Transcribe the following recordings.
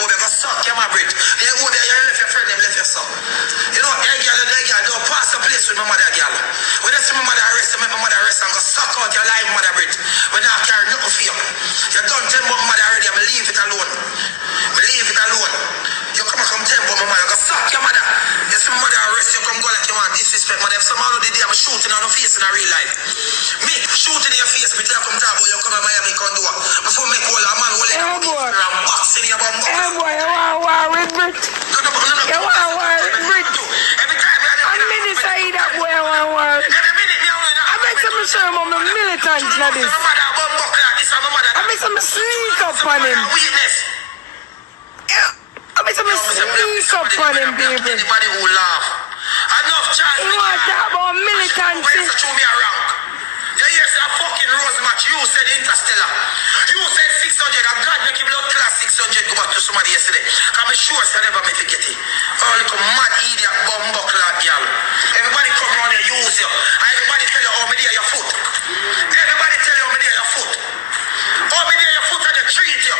over go suck your my Brit. You over there, you left your friend, them left your son. You know, hey girl, don't pass the place with my mother, girl. When I see my mother arrest, I make my mother arrest and go suck out your life, mother Brit. When I carry nothing for you. You don't tell my mother already, I'm leave it alone. Leave it alone. You come tell my mother, go suck your mother. You see my mother arrest, you come go like you want disrespect, mother. If somehow the day I'm shooting on your face in a real life. Me shooting in your face, but you come talk about you come to Miami, come do it. Before me call a man, will let you I'm boxing your bum. Hey boy, you want war with Brit? You want war with Brit? Every time I'm minister that boy, I want war. I make some show him on the militants now this. I make some sneak up on him. I make some sneak up on him, baby. Anybody who laugh. Enough chance. You want to talk about militancy? You hear say a fucking rose match. You said Interstellar. You said 600. And God make him blood class 600 go back to somebody yesterday. I'm sure I never me forget it. Oh, look a mad idiot bumbo clad girl. Everybody come around and use you. Everybody tell you, oh, me there your foot. Everybody tell you, oh, me there your foot. Oh, me there your foot and they treat you.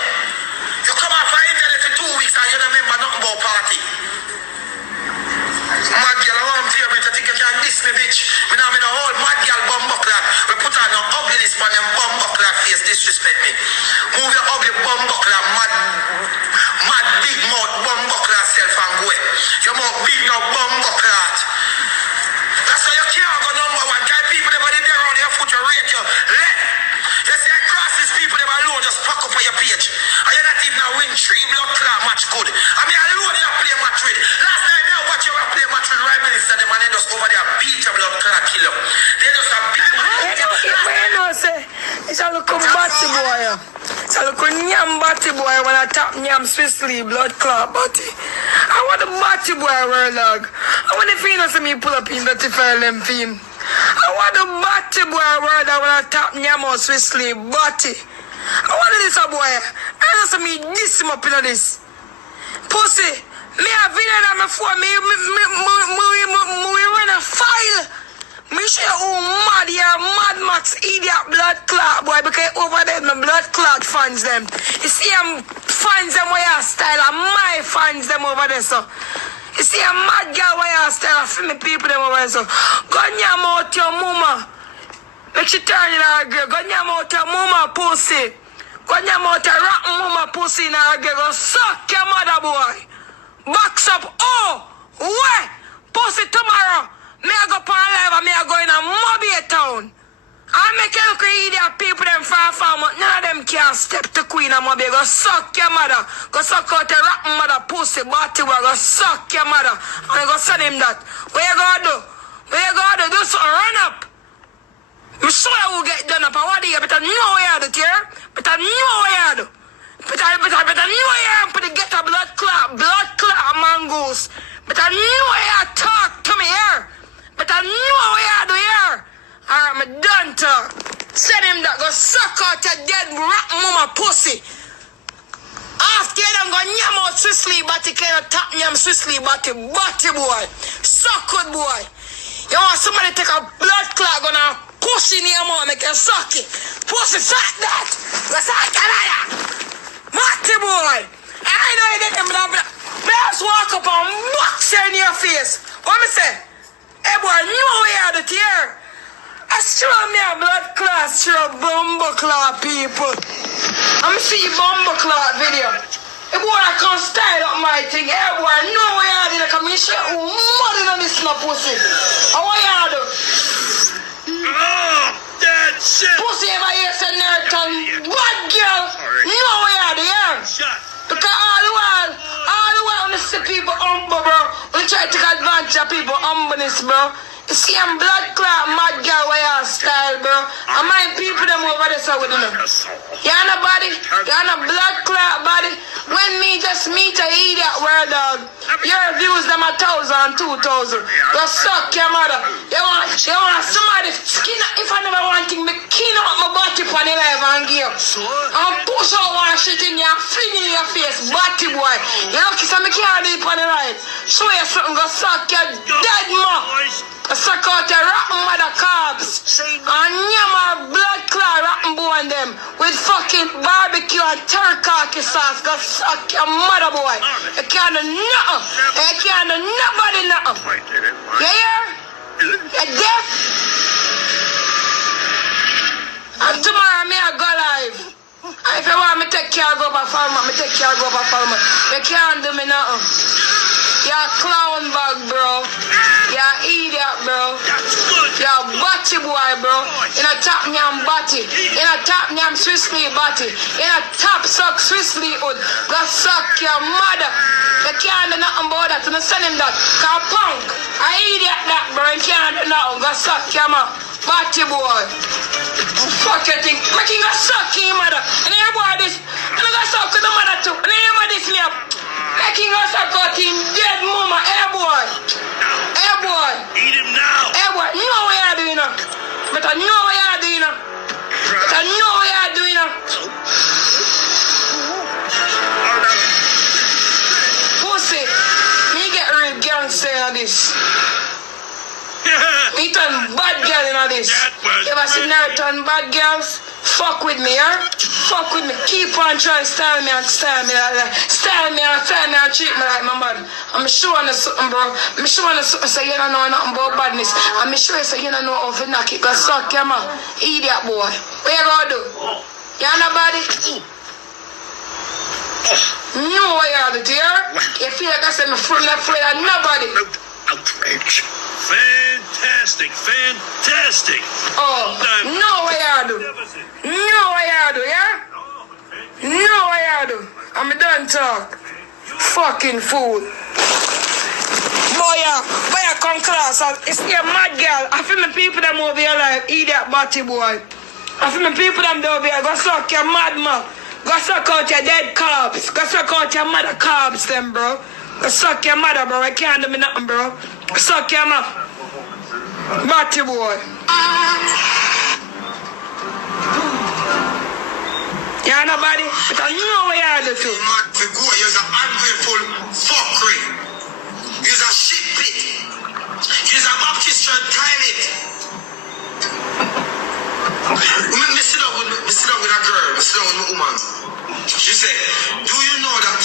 You come off for internet for 2 weeks and you don't remember nothing about party. Mad girl, I want to hear Brit. I think you can diss me, bitch. Me now, me the whole mad girl bumbo clad. We put on no ugliness on them bumbo clad face, disrespect me. Move your ugly bumbo clad, mad big mouth bumbo clad self and go. Your mouth big now bumbo clad. That's why you can't go number one. Guy people never did there on your foot, you rate you. Let. You see, I cross these people them alone, just pack up on your page. And you're not even a win 3 blood clot match good. I mean, alone you play match with. Last night they watch you play match with right minister, them and they just over there beat your blood clot kill you. They just a beat you. You know, say, it's a little batty boy. It's a little nyam batty boy when I tap nyam Swiss Lee blood clot batty. I want the batty boy wear dog. I want the feel see me pull up in the file them theme. I want the batty boy wear dog when I tap nyam or Swiss Lee batty. I want this boy. I want to me this him up in this. Pussy, me a video that me for me run a file. Me say oh mad here, Mad Max idiot blood clot boy because over there my blood clot fans them. You see I'm fans them way style and my fans them over there so. You see a mad girl way style for me people them over there so. Go nyam out your mama. Make she turn in her girl. Go nyam out your mama pussy. Go nyam out your rotten mama pussy in her girl. Go suck your mother boy. Box up. Oh, wait. Pussy tomorrow. Me I go pan live and me I go in a mobile town. I make you look idiot people them far but none of them can step to Queen and mobile. Go suck your mother. Go suck out your rotten mother pussy body. Go suck your mother. And I go send him that. What you gonna do? What you gonna do? Do something run up. You sure I will get done up. I want to better know what you do, dear. Better know what you do. Better know what you do. Get a blood clot mongoose. Better know what you talk to me here. Better know what you do here. Alright, me done talk. Send him that go suck out your dead rotten mama pussy. After them go nyam out Swiss Lee body, kind of tap nyam Swiss Lee body boy. Suck good boy. You want somebody take a blood clot gonna push in your mouth, make you suck it. Pussy, suck that. Go suck that. Matty boy. I know you did them, but I just walk up and box you in your face. What me say? Hey boy, you know we are the tear. I show me a blood clot, show bumbo clot people. I'm see bumbo clot video. Hey boy, I can't style up my thing. Hey boy, I know we are the commission. Who mother on this no pussy? How are you do? Oh, that shit. Pussy ever hear say nerd tongue? Bad girl. No we are the air. Because all the while when you see people humble, bro, we try to take advantage of people humbleness, bro. You see I'm blood clot mad girl way our style, bro. And my people them over there so with them. You on a body? You on a blood clot body? When me just meet a idiot word dog, your views them 1,000, 2,000. You suck your mother. You want somebody skin if I never want to me skin out my body on the live and give. And push out one shit in your fling in your face, body boy. You know, kiss me can't do it on the right. Show you something, go suck your dead mom. Suck out your rotten mother carbs and nyam our blood clot rotten bone them with fucking barbecue and and teriyaki sauce. Go suck your mother, boy. You can't do nothing. You can't do nobody nothing. You hear? You deaf? And tomorrow me I go live. And if you want me take care of go back farmer, me take care of go back farmer. You can't do me nothing. You're a clown bag, bro. You're an idiot, bro. You're a batty boy, bro. In a top nyam batty. In a top nyam Swiss-Lee batty. In a top suck Swiss-Lee hood. Go suck your mother. You can't do nothing about that. You don't send him that. Cause punk. An idiot that, bro. You can't do nothing. Go suck your mother. Batty boy. Fuck you think. Making a suck your mother. And you boy this. And I go suck the mother too. And you mother this me up. Making us a cutting dead mama, hey boy. Hey boy. Eat him now. Hey boy, you know what you're doing now. But I know what you're doing now. But I know what you're doing now. Pussy, me get real gangster in this. Me turn bad girl in this. You ever seen her turn bad girls? Fuck with me, huh? Fuck with me. Keep on trying to style me and style me like that. Style me and treat me like my man. I'm showing you something, bro. I'm showing you something so you don't know nothing about badness. I'm sure you so you don't know how to knock it. Go suck your man. Idiot boy. What you gonna do? You ain't nobody? No what you gonna do, dear? You feel like I said I'm afraid of nobody. Outrage. Fantastic. Oh, no what you do. No what you do, yeah? No what you do. I'm done talk. Fucking fool. Boy, come class. It's a mad girl. I feel my people them over here like idiot body boy. I feel my people them over here. Go suck your mad man. Go suck out your dead calves. Go suck out your mother calves them, bro. Go suck your mother, bro. I can't do me nothing, bro. Go suck your mother. Batty boy. You ain't nobody, but I know what you do too. Mad for go, you're an ungrateful fuckery. You're a shit pit. You're a Baptist church toilet. Me sit down with a girl, me sit down with a woman. She said, do you know that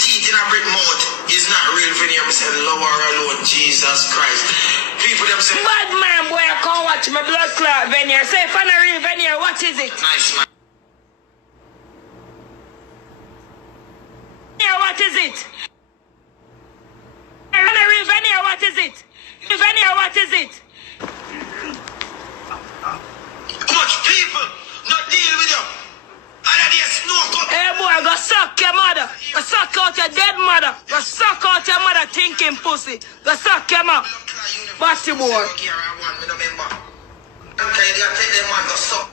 teeth in a Brit mouth is not real veneer? I said, lower alone, Jesus Christ. People them say, bad man, boy, I can't watch my blood clot veneer. Say, if I'm not real veneer, what is it? nice man. What is it? Veneer, what is it? Veneer, what is it? Much people not deal with you. And they smoke up. Hey boy, go suck your mother. Go suck out your dead mother. Go suck out your mother thinking pussy. Go suck your mother. Batty boy. Okay, they take them man, go suck.